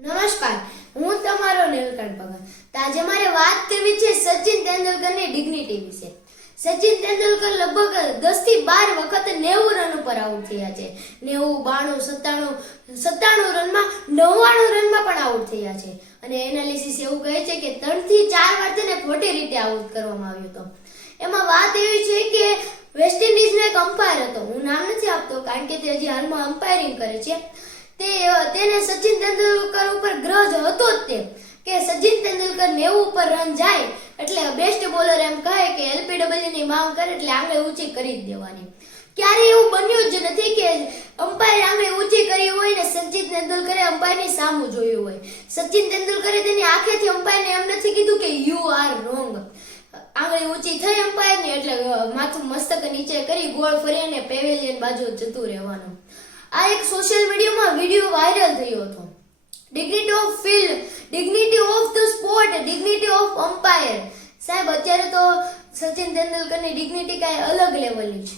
નમસ્કાર, હું તમારો નીલકંઠ ભગત. આજે મારે વાત કરવી છે સચિન તેંડુલકરની ડિગ્નિટી વિશે. સચિન તેંડુલકર લગભગ દસથી બાર વખત નેવું રન ઉપર આઉટ થયા છે. નેવું, બાણું, સત્તાણું સત્તાણું રનમાં નવ્વાણું રનમાં પણ આઉટ થયા છે. અને એનાલિસિસ એવું કહે છે કે ત્રણથી ચાર વાર તેને ખોટી રીતે આઉટ કરવામાં આવ્યો હતો. એમાં વાત એવી છે કે વેસ્ટ ઇન્ડિઝનો એક અમ્પાયર હતો. હું નામ નથી આપતો, કારણ કે તે હજી હાલમાં અમ્પાયરિંગ કરે છે. તે, તેને સચિન તેંડુલકર ઉપર ગ્રજ હતો જ તે. કે સચિન તેંડુલકર 90 ઉપર રન જાય એટલે બેસ્ટ બોલર એમ કહે કે એલપીડબ્લ્યુ ની માંગ કરે એટલે આંગળી ઊંચી કરી જ દેવાની. ક્યારે એવું બન્યું જ નથી કે અમ્પાયર આંગળી ઊંચી કરી હોય ને સચિન તેંડુલકરે અમ્પાયરની સામું જોયું હોય. સચિન તેંડુલકરે તેની આંખેથી અમ્પાયરને એમ નથી કીધું કે યુ આર રોંગ આંગળી ઊંચી થઈ અમ્પાયરની એટલે માથું મસ્તક નીચે કરી ગોળ ફરી અને પેવેલિયન બાજુ જતું રહેવાનું. આ એક સોશિયલ મીડિયામાં વીડિયો વાયરલ થયો હતો dignity of field dignity of the sport dignity of umpire સાહેબ, અત્યારે તો સચિન તેંડુલકરની ડિગ્નિટી કાંઈ અલગ લેવલની છે.